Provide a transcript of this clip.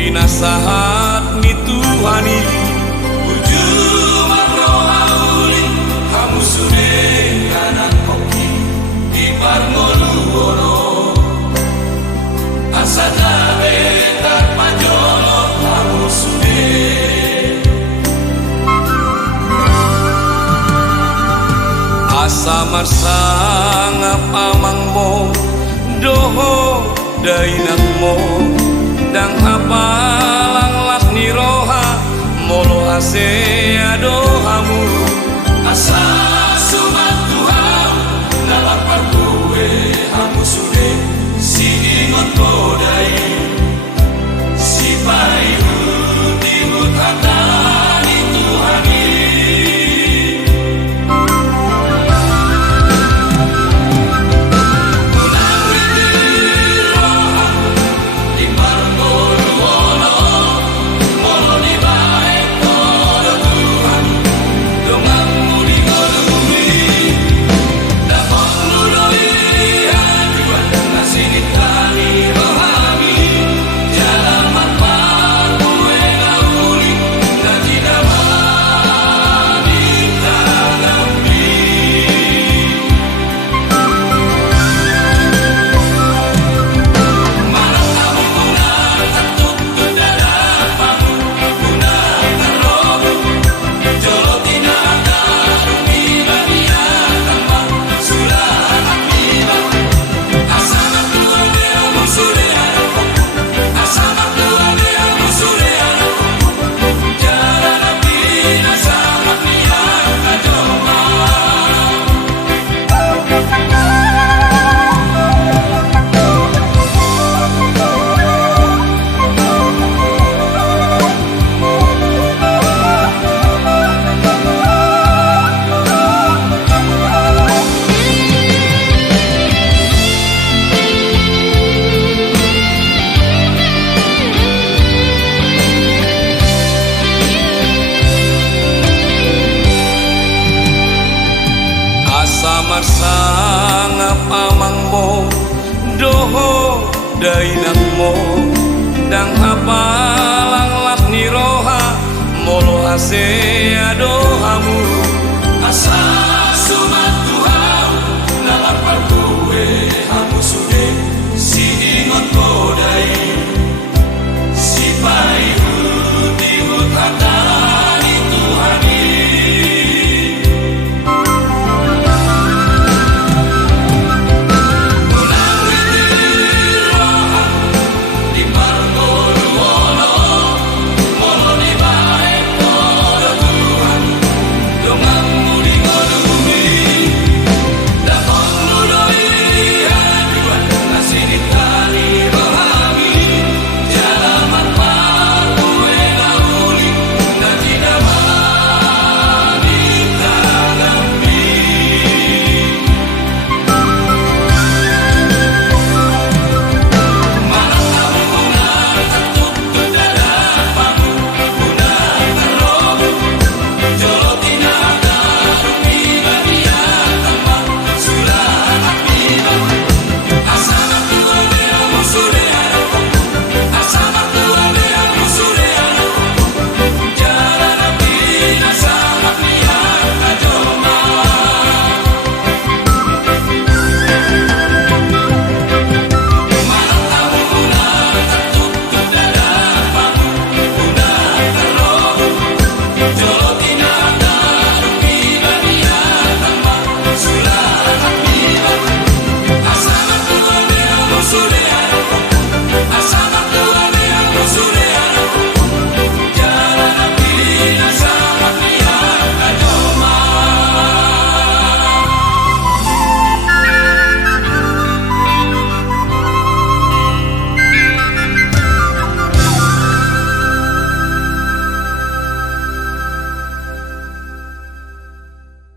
pinasahat ni Tuhani ujung rohauli kamu sude anak koki di Parngoluwono asada betar panjolo kamu sude asa marsangap amangmo doho dainakmo dang hapalang lak ni roha molo ase adohamu asa sumat Tuhan dalam parkue hamu sude si ingot kodai si paihu di hutan di Tuhani sangap amangmo doho dainakmo dang hapalang lak ni roha molo ase ado